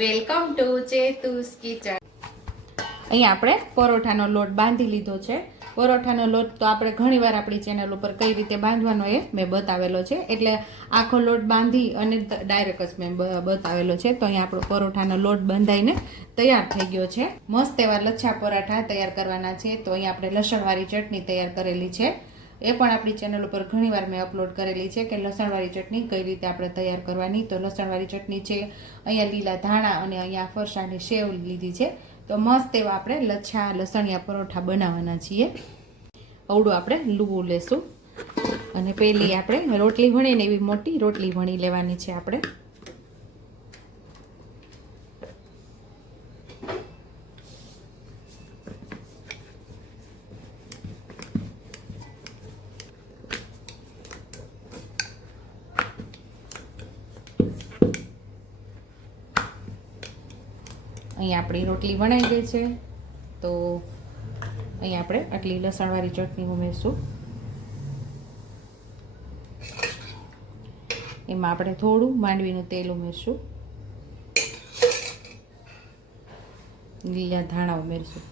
Welcome to ચેતુસ kitchen. અહીંયા આપણે પરોઠાનો લોટ બાંધી લીધો છે. પરોઠાનો લોટ તો આપણે ઘણીવાર આપણી ચેનલ ઉપર કઈ રીતે બાંધવાનો એ મેં બતાવેલો છે. એટલે આખો લોટ બાંધી અને ડાયરેક્ટ જ મેં બતાવેલો છે. તો અહીંયા આપણો પરોઠાનો લોટ બંધાઈને તૈયાર થઈ ગયો છે. મસ્ત એવા લચ્છા પરાઠા તૈયાર કરવાના છે. તો અહીંયા આપણે લસણવાળી ચટણી તૈયાર કરેલી છે. એ પણ આપણી ચેનલ ઉપર ઘણીવાર મેં અપલોડ કરેલી છે કે લસણવાળી ચટણી કઈ રીતે આપણે તૈયાર કરવાની. તો લસણવાળી ચટણી છે, અહીંયા લીલા ધાણા અને અહીંયા ફરસાણની સેવ લીધી છે. તો મસ્ત એવા આપણે લચ્છા, લસણિયા પરોઠા બનાવવાના છીએ. અવડું આપણે લૂવું લેશું. અને પેલી આપણે રોટલી વણીને એવી મોટી રોટલી વણી લેવાની છે આપણે. અહીંયા આપણી રોટલી બનાવી ગઈ છે. તો અહીંયા આપણે આટલી લસણવાળી ચટણી ઉમેરશું. એમાં આપણે થોડું માંડવીનું તેલ ઉમેરશું. લીલા ધાણા ઉમેરશું.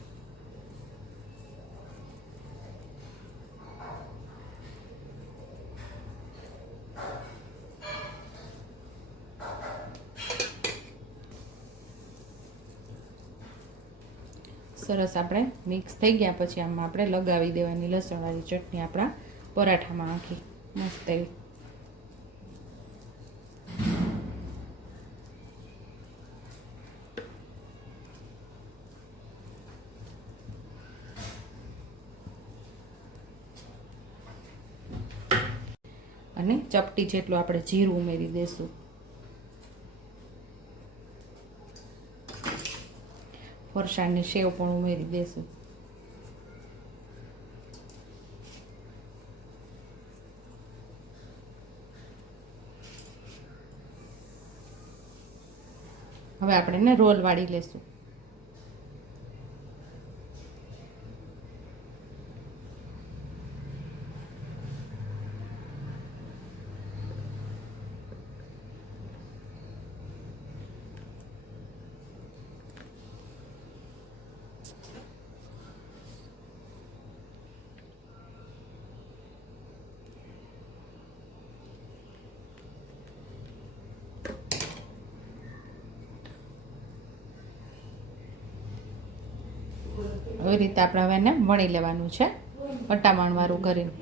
સરસ આપણે મિક્સ થઈ ગયા પછી આમાં આપણે લગાવી દેવાની લસણવાળી ચટણી આપણા પરાઠામાં આખી. મસ્ત એવી. અને ચપટી જેટલું આપણે જીરું ઉમેરી દઈશું ફરસાણની સેવ પણ ઉમેરી દેશું. હવે આપણે એને રોલ વાળી લેશું. એવી રીતે આપણે હવે એને વણી લેવાનું છે. અટામણ વાળું કરીને.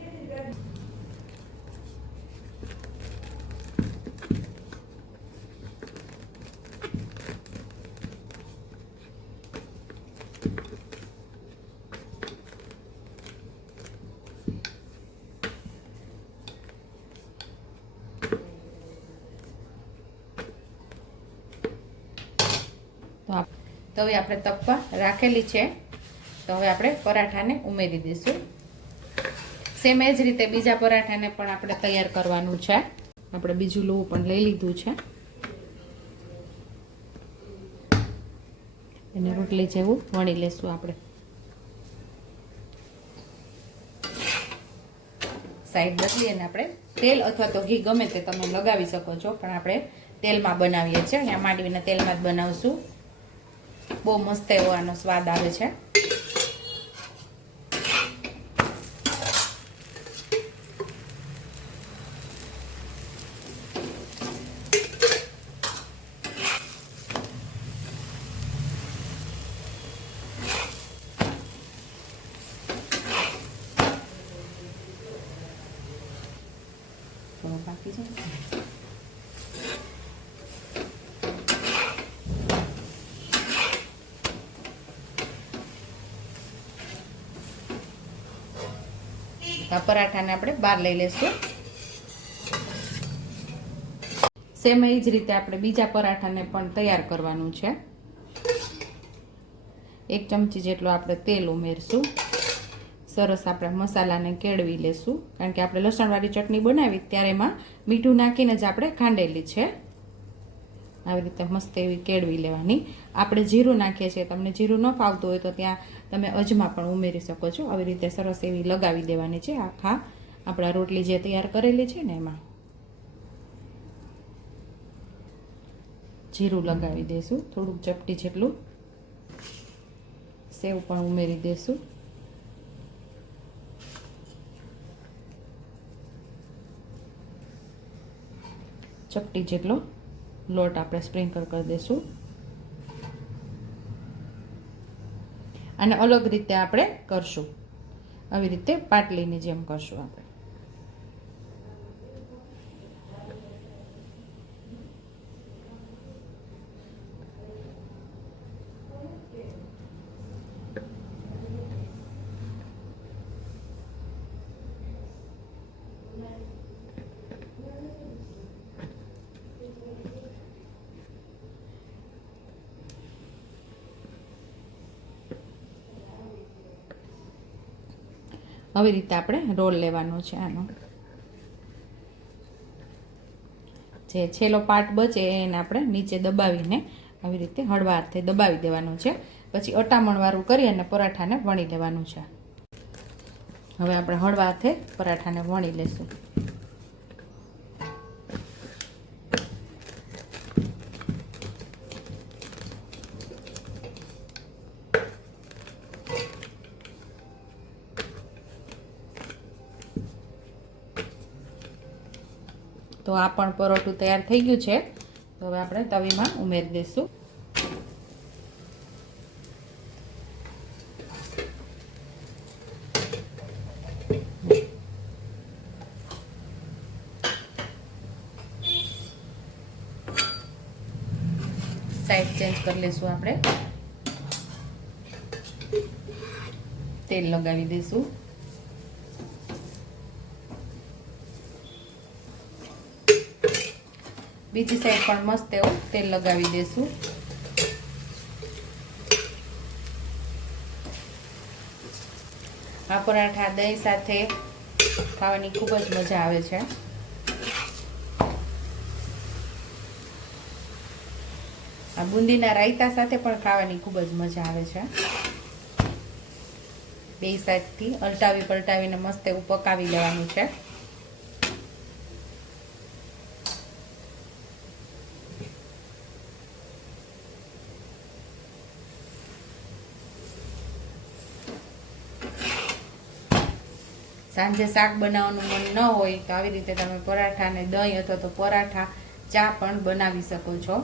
તો હવે આપણે તપવા રાખેલી છે. તો હવે આપણે પરાઠાને ઉમેરી દઈશું. સેમ એ જ રીતે બીજા પરાઠાને પણ આપણે તૈયાર કરવાનું છે. આપણે બીજું લોહું પણ લઈ લીધું છે. એને રોટલી જેવું વણી લેશું આપણે. સાઈડ બદલી અને આપણે તેલ અથવા તો ઘી ગમે તે તમે લગાવી શકો છો, પણ આપણે તેલમાં બનાવીએ છીએ. અહીંયા માંડવીના તેલમાં જ બનાવશું. બહુ મસ્ત એવો આનો સ્વાદ આવે છે તો બાકી છે આ પરાઠાને આપણે બહાર લઈ લેશું. સેમ એ જ રીતે આપણે બીજા પરાઠાને પણ તૈયાર કરવાનું છે. એક ચમચી જેટલું આપણે તેલ ઉમેરશું. સરસ આપણે મસાલાને કેળવી લેશું. કારણ કે આપણે લસણવાળી ચટણી બનાવી ત્યારે એમાં મીઠું નાખીને જ આપણે ખાંડેલી છે. આવી રીતે મસ્ત એવી કેળવી લેવાની. આપણે જીરું નાખીએ છીએ, તમને જીરું ન ફાવતું હોય તો ત્યાં તમે અજમા પણ ઉમેરી શકો છો. આવી રીતે સરસ એવી લગાવી દેવાની છે આખા. આપણા રોટલી જે તૈયાર કરેલી છે ને એમાં. જીરું લગાવી દઈશું થોડુંક ચપટી જેટલું. સેવ પણ ઉમેરી દઈશું ચપટી જેટલો. લોટ આપણે સ્પ્રિંકલ કરી દઈશું અને અલગ રીતે આપણે કરશું. આવી રીતે પાટલીની જેમ કરશું આપણે. આવી રીતે આપણે રોલ લેવાનો છે આનો. જે છેલ્લો પાર્ટ બચે એને આપણે નીચે દબાવીને આવી રીતે હળવા હાથે દબાવી દેવાનું છે. પછી અટામણવાળું કરી અને પરાઠાને વણી લેવાનું છે. હવે આપણે હળવા હાથે પરાઠાને વણી લેશું. તો આ પણ પરોઠું તૈયાર થઈ ગયું છે. તો હવે આપણે તવીમાં ઉમેરી દઈશું. સાઈડ ચેન્જ કરી લઈશું આપણે. તેલ લગાવી દઈશું. બીજી સાઈડ પણ મસ્ત એવું તેલ લગાવી દેશું. આ પરાઠા દહીં સાથે ખાવાની ખૂબ જ મજા આવે છે. આ બુંદીના રાયતા સાથે પણ ખાવાની ખૂબ જ મજા આવે છે. બે સાઈડથી અલટાવી પલટાવીને મસ્ત એવું પકાવી લેવાનું છે. સાંજે શાક બનાવવાનું મન ન હોય તો આવી રીતે તમે પરાઠા ને દહીં અથવા તો પરાઠા, ચા પણ બનાવી શકો છો.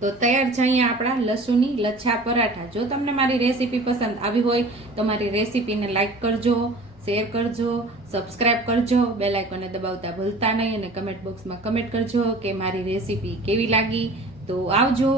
તો તૈયાર છે અહીંયા આપણા લસુની લચ્છા પરાઠા. જો તમને મારી રેસીપી પસંદ આવી હોય તો મારી રેસીપીને લાઇક કરજો, શેર કરજો, સબસ્ક્રાઇબ કરજો, બેલ આઇકોને દબાવતા ભૂલતા નહીં અને કમેન્ટ બોક્સમાં કમેન્ટ કરજો કે મારી રેસીપી કેવી લાગી. તો આવજો.